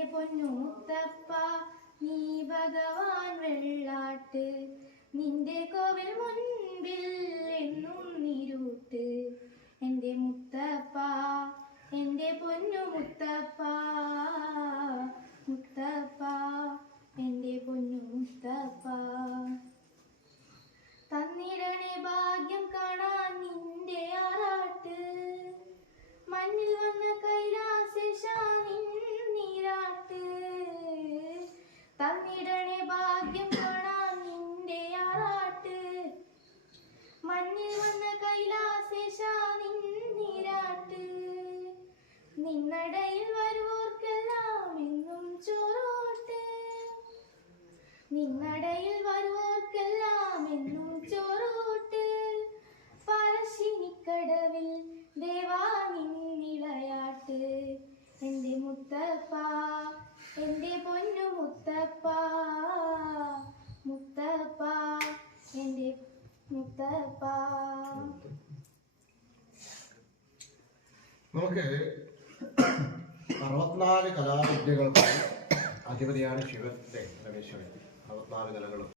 എന്റെ പൊന്നു മുത്തപ്പ നീ ഭഗവാൻ വെള്ളാട്ട് നിന്റെ കോവിൽ മുൻപിൽ എന്നും നിരൂട്ട് എന്റെ മുത്തപ്പ എന്റെ പൊന്നു മുത്തപ്പ മുത്തപ്പ എന്റെ പൊന്നു മുത്തപ്പ തന്നിടണേ ഭാഗ്യം കാണാൻ നിന്റെ ആറാട്ട് മണ്ണിൽ വന്ന കൈലാസേശ നീരാട്ട് തന്നിടണേ ഭാഗ്യം കാണാൻ നിന്റെ ആറാട്ട് മണ്ണിൽ വന്ന കൈലാസേശ നീരാട്ട് നിന്നടയിൽ വരുവോർക്കെല്ലാം എന്നും ചോറോട്ട് നിന്നടയിൽ വരുവോർക്കെല്ലാം എന്നും ചോറൂട്ട് പറശ്ശിനിക്കടവിൽ ദേവാ നിന്നിളയാട്ട് എന്റെ മുത്തപ്പ എന്റെ പൊന്നു മുത്തപ്പ മുത്തപ്പ എന്റെ മുത്തപ്പ. നമുക്ക് 64 കലാവിദ്യകൾക്ക് അധിപതിയാണ് ശിവന്റെ രമേശ്വരൻ. 64 കലകളും